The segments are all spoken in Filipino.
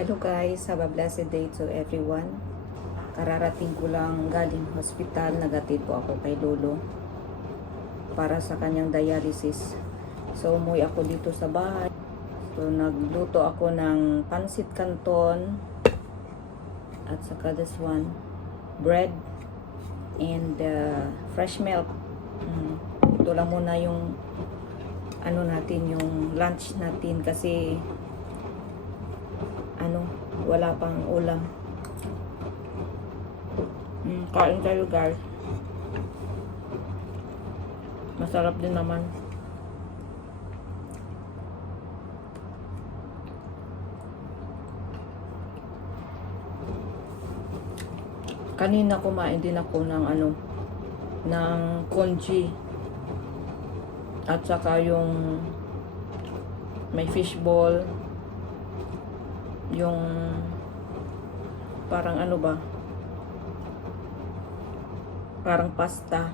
Hello guys, have a blessed day to everyone. Kararating ko lang galing hospital, nagatid po ako kay Lolo para sa kanyang dialysis. So umuwi ako dito sa bahay. So nagluto ako ng pansit canton at saka this one, bread and fresh milk. Ito lang muna yung ano natin, yung lunch natin kasi wala pang ulam. Kain tayo guys. Masarap din naman. Kanina kumain din ako ng ng congee at saka yung may fishball, yung parang parang pasta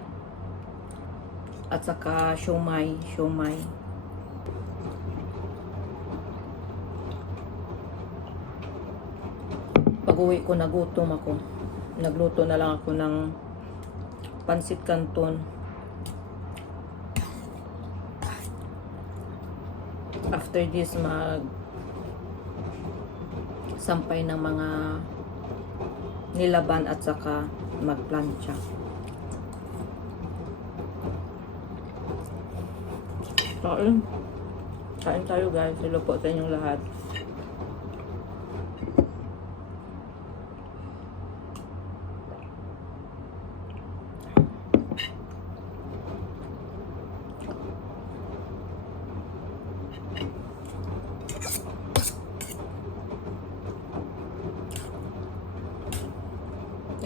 at saka siomai. Pag-uwi ko nagutom ako, nagluto na lang ako ng pansit canton. After this sampay ng mga nilaban at saka magplancha. Kain tayo guys. Hello po sa inyong lahat.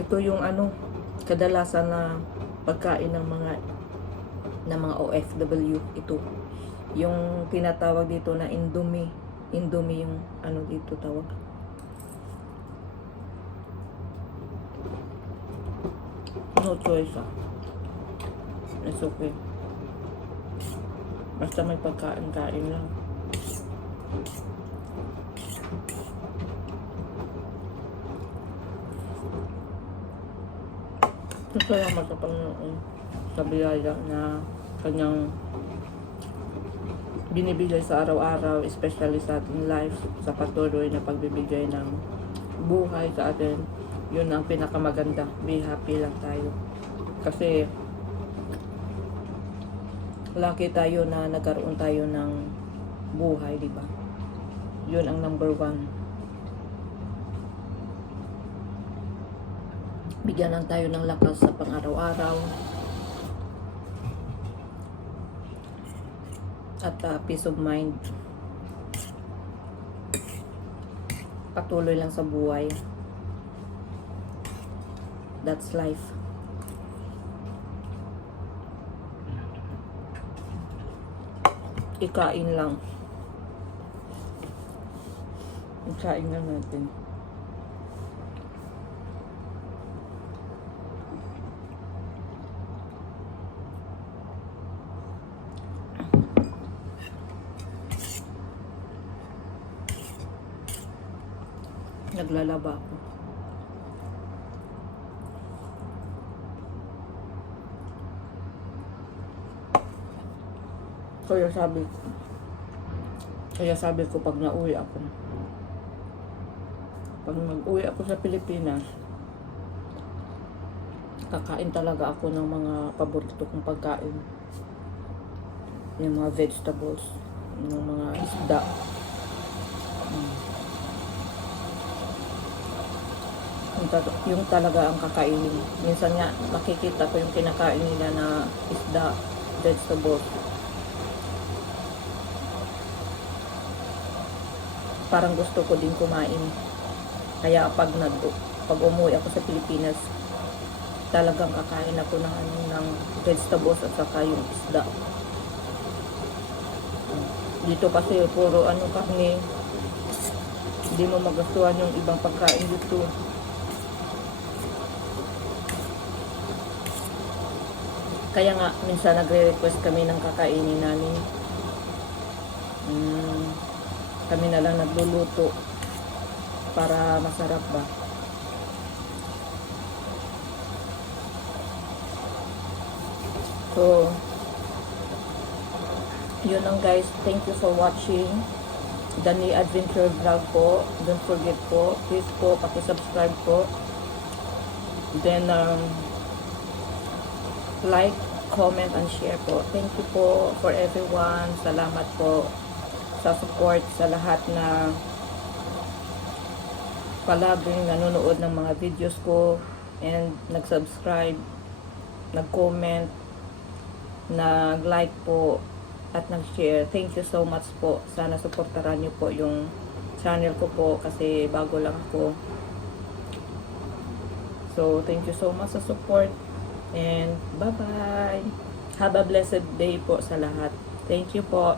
Ito yung kadalasan na pagkain ng mga OFW. Ito yung tinatawag dito na Indomie yung dito tawag. No choice it's okay, basta may pagkain lang. Salamat sa Panginoon sa biyaya na kanyang binibigay sa araw-araw, especially sa ating life, sa patuloy na pagbibigay ng buhay sa atin. Yun ang pinakamaganda. Be happy lang tayo. Kasi lucky tayo na nagkaroon tayo ng buhay, di ba? Yun ang number one. Bigyan lang tayo ng lakas sa pang-araw-araw at peace of mind. Patuloy lang sa buhay. That's life. Ikain lang. Ikain lang natin. Naglalaba ako. Kaya sabi ko pag nauwi ako, pag mag-uwi ako sa Pilipinas, kakain talaga ako ng mga paborito kong pagkain. Yung mga vegetables, yung mga isda. Yung talaga ang kakainin. Minsan nga makikita ko yung kinakain nila na isda, vegetables. Parang gusto ko din kumain. Kaya pag umuwi ako sa Pilipinas, talagang kakain ako ng vegetables at saka yung isda. Dito kasi puro karne. Hindi mo magustuhan yung ibang pagkain dito. Kaya nga, minsan nagre-request kami ng kakainin namin. Kami na lang nagluluto. para masarap ba. So, yun lang guys. Thank you for watching Dani Adventure Vlog po. Don't forget po, please po, paki-subscribe po. Then, like, comment, and share po. Thank you po for everyone. Salamat po sa support sa lahat na palaging nanonood ng mga videos ko and nag-subscribe, nag-comment, nag-like po at nag-share. Thank you so much po. Sana suportaran niyo po yung channel ko po kasi bago lang ako. So, thank you so much sa support and bye-bye. Have a blessed day po sa lahat. Thank you po.